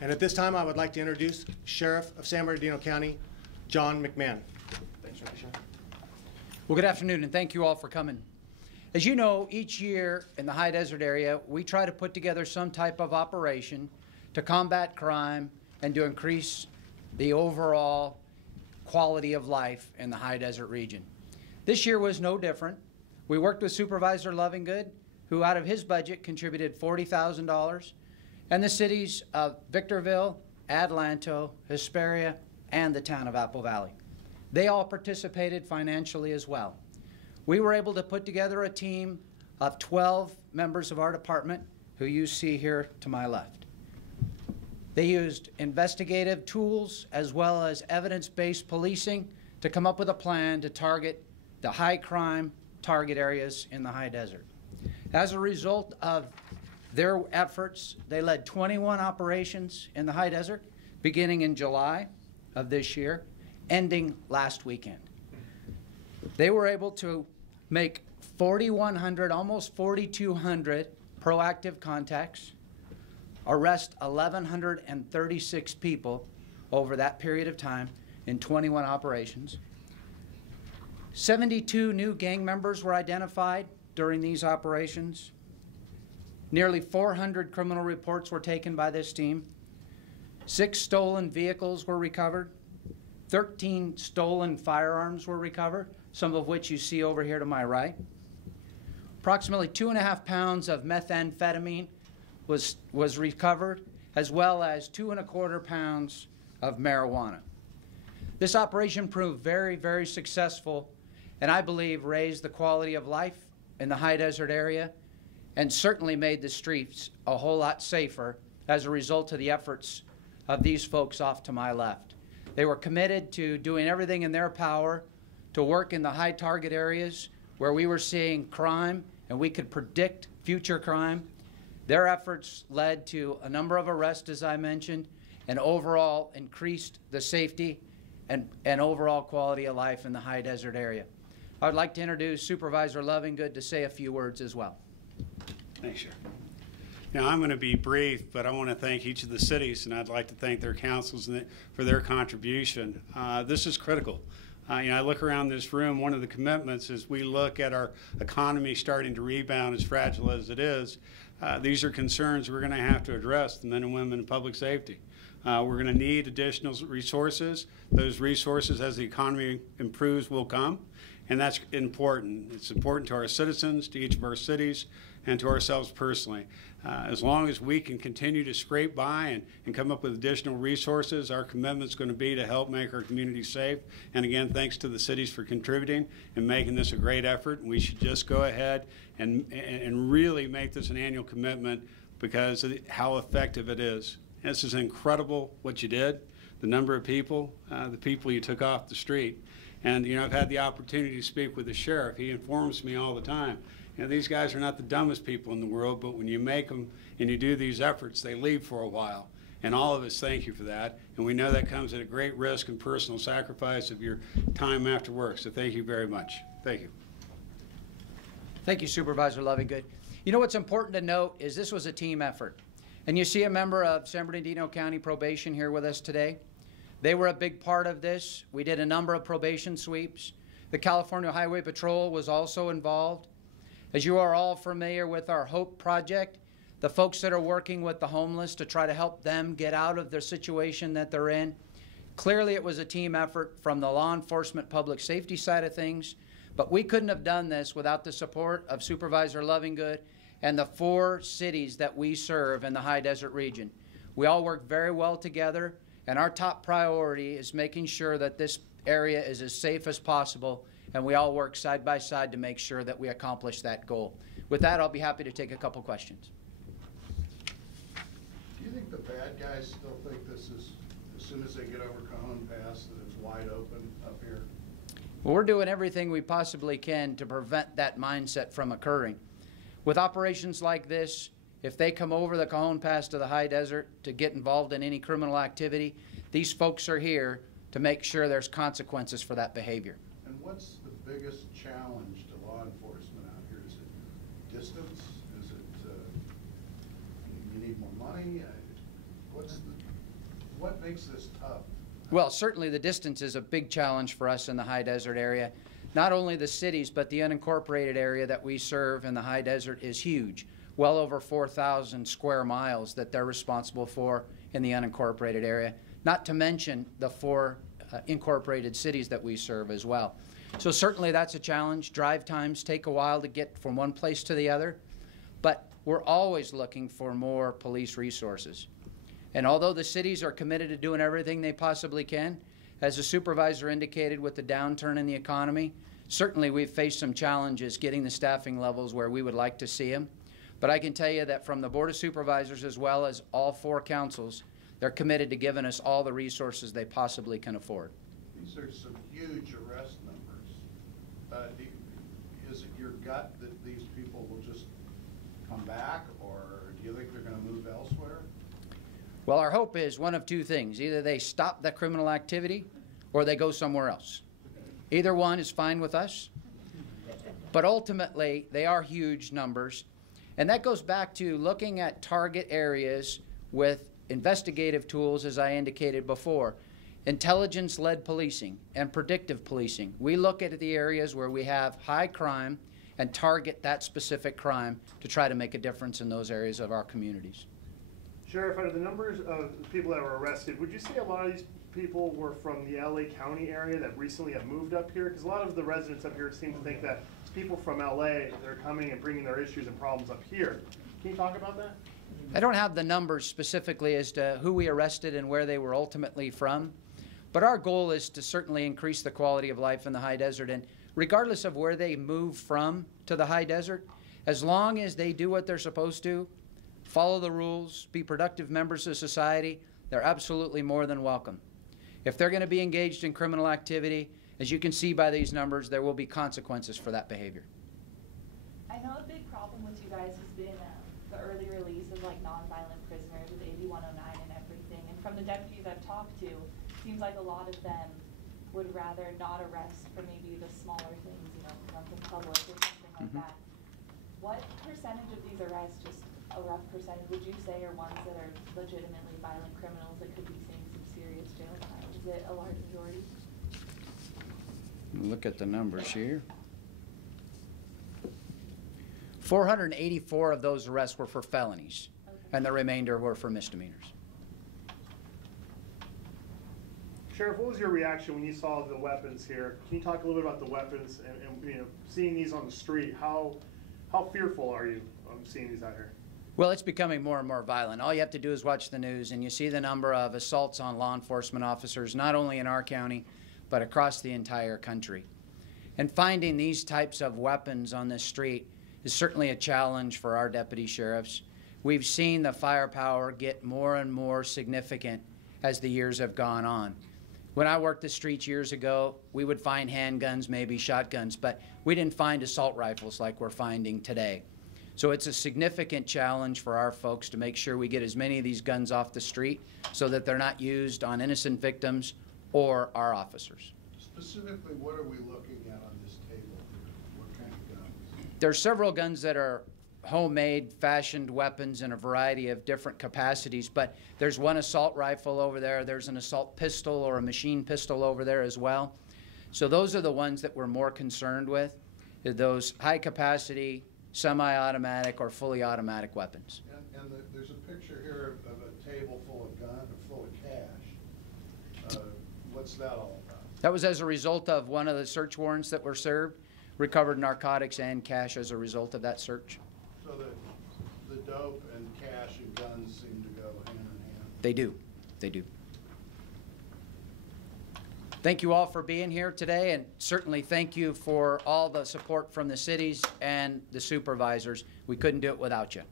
And at this time, I would like to introduce Sheriff of San Bernardino County, John McMahon. Thanks, Sheriff. Well, good afternoon, and thank you all for coming. As you know, each year in the high desert area, we try to put together some type of operation to combat crime and to increase the overall quality of life in the high desert region. This year was no different. We worked with Supervisor Lovingood, who out of his budget contributed $40,000, and the cities of Victorville, Adelanto, Hesperia, and the town of Apple Valley. They all participated financially as well. We were able to put together a team of 12 members of our department, who you see here to my left. They used investigative tools as well as evidence-based policing to come up with a plan to target the high crime target areas in the high desert. As a result of their efforts, they led 21 operations in the high desert, beginning in July of this year, ending last weekend. They were able to make 4,100, almost 4,200 proactive contacts, arrest 1,136 people over that period of time in 21 operations. 72 new gang members were identified during these operations. Nearly 400 criminal reports were taken by this team. 6 stolen vehicles were recovered. 13 stolen firearms were recovered, some of which you see over here to my right. Approximately 2.5 pounds of methamphetamine was recovered, as well as 2.25 pounds of marijuana. This operation proved very, very successful, and I believe raised the quality of life in the high desert area and certainly made the streets a whole lot safer as a result of the efforts of these folks off to my left. They were committed to doing everything in their power to work in the high target areas where we were seeing crime and we could predict future crime. Their efforts led to a number of arrests, as I mentioned, and overall increased the safety and overall quality of life in the high desert area. I would like to introduce Supervisor Lovingood to say a few words as well. Thanks, Sheriff. Now, I'm going to be brief, but I want to thank each of the cities, and I'd like to thank their councils for their contribution. This is critical. I look around this room, one of the commitments is we look at our economy starting to rebound, as fragile as it is. These are concerns we're going to have to address, the men and women in public safety. We're going to need additional resources. Those resources, as the economy improves, will come, and that's important. It's important to our citizens, to each of our cities, and to ourselves personally. As long as we can continue to scrape by and come up with additional resources, our commitment is going to be to help make our community safe. And again, thanks to the cities for contributing and making this a great effort. We should just go ahead and really make this an annual commitment because of how effective it is. And this is incredible what you did, the number of people, the people you took off the street. And I've had the opportunity to speak with the sheriff. He informs me all the time. These guys are not the dumbest people in the world, but when you make them and you do these efforts, they leave for a while. And all of us thank you for that. And we know that comes at a great risk and personal sacrifice of your time after work. So thank you very much. Thank you. Thank you, Supervisor Lovingood. You know what's important to note is this was a team effort. And you see a member of San Bernardino County Probation here with us today. They were a big part of this. We did a number of probation sweeps. The California Highway Patrol was also involved. As you are all familiar with our HOPE project, the folks that are working with the homeless to try to help them get out of their situation that they're in. Clearly it was a team effort from the law enforcement public safety side of things, but we couldn't have done this without the support of Supervisor Lovingood and the 4 cities that we serve in the high desert region. We all work very well together, and our top priority is making sure that this area is as safe as possible, and we all work side by side to make sure that we accomplish that goal. With that, I'll be happy to take a couple questions. Do you think the bad guys still think this is, as soon as they get over Cajon Pass, that it's wide open up here? Well, we're doing everything we possibly can to prevent that mindset from occurring. With operations like this, if they come over the Cajon Pass to the high desert to get involved in any criminal activity, these folks are here to make sure there's consequences for that behavior. And what's the biggest challenge to law enforcement out here? Is it distance? Is it you need more money? What's the What makes this tough? Well, certainly the distance is a big challenge for us in the high desert area. Not only the cities, but the unincorporated area that we serve in the high desert is huge. Well over 4,000 square miles that they're responsible for in the unincorporated area, not to mention the 4 incorporated cities that we serve as well. So certainly that's a challenge. Drive times take a while to get from one place to the other, but we're always looking for more police resources. And although the cities are committed to doing everything they possibly can, as the supervisor indicated with the downturn in the economy, certainly we've faced some challenges getting the staffing levels where we would like to see them. But I can tell you that from the Board of Supervisors as well as all 4 councils, they're committed to giving us all the resources they possibly can afford. These are some huge arrest numbers. Is it your gut that these people will just come back, or do you think they're going to move elsewhere? Well, our hope is one of 2 things. Either they stop the criminal activity or they go somewhere else. Either one is fine with us. But ultimately, they are huge numbers. And that goes back to looking at target areas with investigative tools, as I indicated before, intelligence-led policing and predictive policing. We look at the areas where we have high crime and target that specific crime to try to make a difference in those areas of our communities. Sheriff, out of the numbers of people that were arrested, would you say a lot of these people were from the LA County area that recently have moved up here? Because a lot of the residents up here seem to think that it's people from LA that are coming and bringing their issues and problems up here. Can you talk about that? I don't have the numbers specifically as to who we arrested and where they were ultimately from, but our goal is to certainly increase the quality of life in the high desert. And regardless of where they move from to the high desert, as long as they do what they're supposed to, follow the rules, be productive members of society, they're absolutely more than welcome. If they're going to be engaged in criminal activity, as you can see by these numbers, there will be consequences for that behavior. I know a big problem with you guys has been the early release of like nonviolent prisoners with AB 109 and everything. And from the deputies I've talked to, it seems like a lot of them would rather not arrest for maybe the smaller things, you know, in public or something like that. What percentage of these arrests, just a rough percentage, would you say are ones that are legitimately violent criminals that could be seeing some serious jail time? Is it a large majority? Look at the numbers here. 484 of those arrests were for felonies, and the remainder were for misdemeanors. Sheriff, what was your reaction when you saw the weapons here? Can you talk a little bit about the weapons and you know, seeing these on the street? How fearful are you of seeing these out here? Well, it's becoming more and more violent. All you have to do is watch the news, and you see the number of assaults on law enforcement officers, not only in our county, but across the entire country. And finding these types of weapons on the street is certainly a challenge for our deputy sheriffs. We've seen the firepower get more and more significant as the years have gone on. When I worked the streets years ago, we would find handguns, maybe shotguns, but we didn't find assault rifles like we're finding today. So it's a significant challenge for our folks to make sure we get as many of these guns off the street so that they're not used on innocent victims or our officers. Specifically, what are we looking at on this table here? What kind of guns? There are several guns that are homemade, fashioned weapons in a variety of different capacities, but there's one assault rifle over there, there's an assault pistol or a machine pistol over there as well. So those are the ones that we're more concerned with, those high-capacity, semi-automatic or fully automatic weapons. And there's a picture here of a table full of guns, full of cash. What's that all about? That was as a result of one of the search warrants that were served, recovered narcotics and cash as a result of that search. So the dope and cash and guns seem to go hand in hand. They do. They do. Thank you all for being here today, and certainly thank you for all the support from the cities and the supervisors. We couldn't do it without you.